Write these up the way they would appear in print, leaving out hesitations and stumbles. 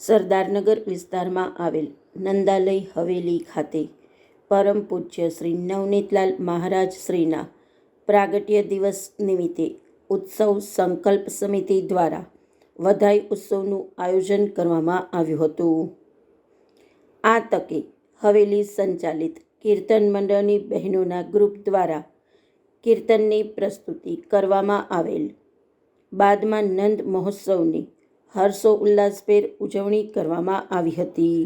સરદારનગર વિસ્તારમાં આવેલ નંદાલય હવેલી ખાતે પરમ પૂજ્ય શ્રી નવનીતલાલ મહારાજ શ્રીના પ્રાગટ્ય દિવસ નિમિત્તે ઉત્સવ સંકલ્પ સમિતિ દ્વારા વધાઈ ઉત્સવનું આયોજન કરવામાં આવ્યું હતું. આ તકે હવેલી સંચાલિત કીર્તન મંડળની બહેનોના ગ્રુપ દ્વારા કીર્તનની પ્રસ્તુતિ કરવામાં આવેલ. બાદમાં નંદ મહોત્સવની હર્ષો ઉલ્લાસભેર ઉજવણી કરવામાં આવી હતી.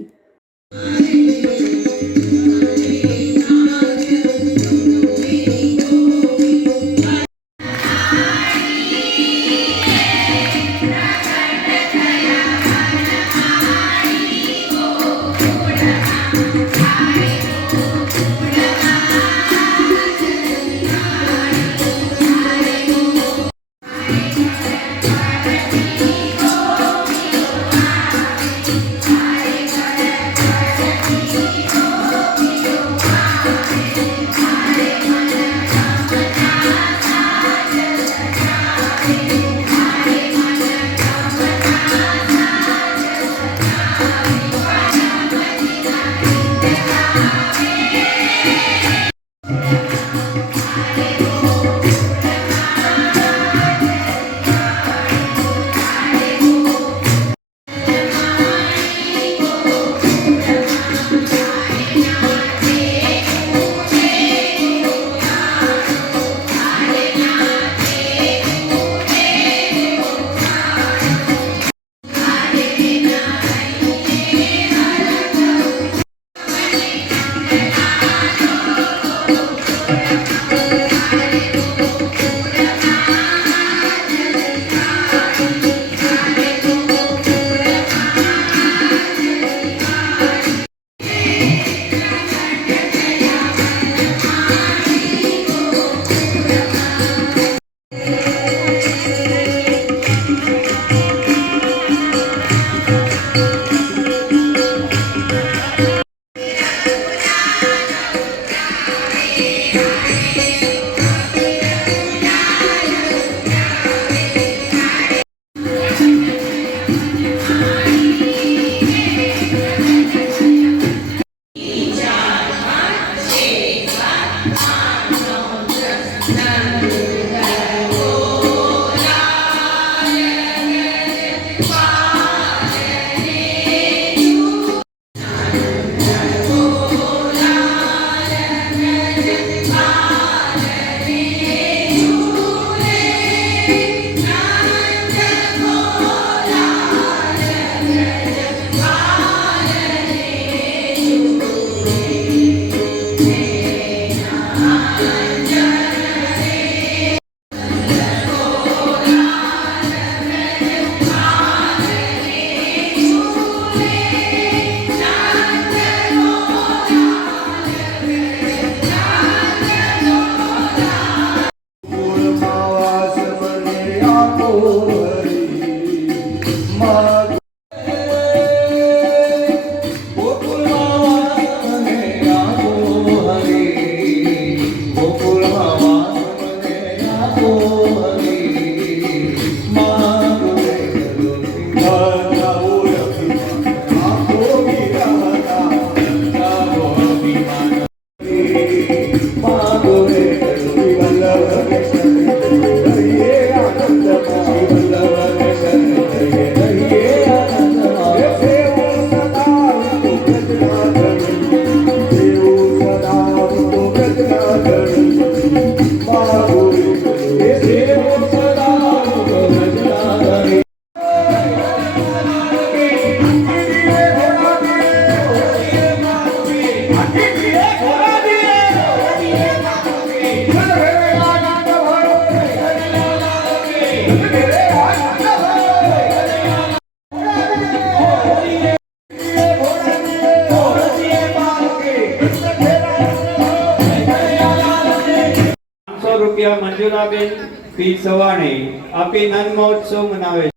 મંજુલાબેન પી સવાણી આપી નંદ મહોત્સવ મનાવે છે.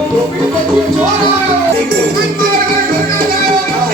Go, go, go. ચોર આવ્યો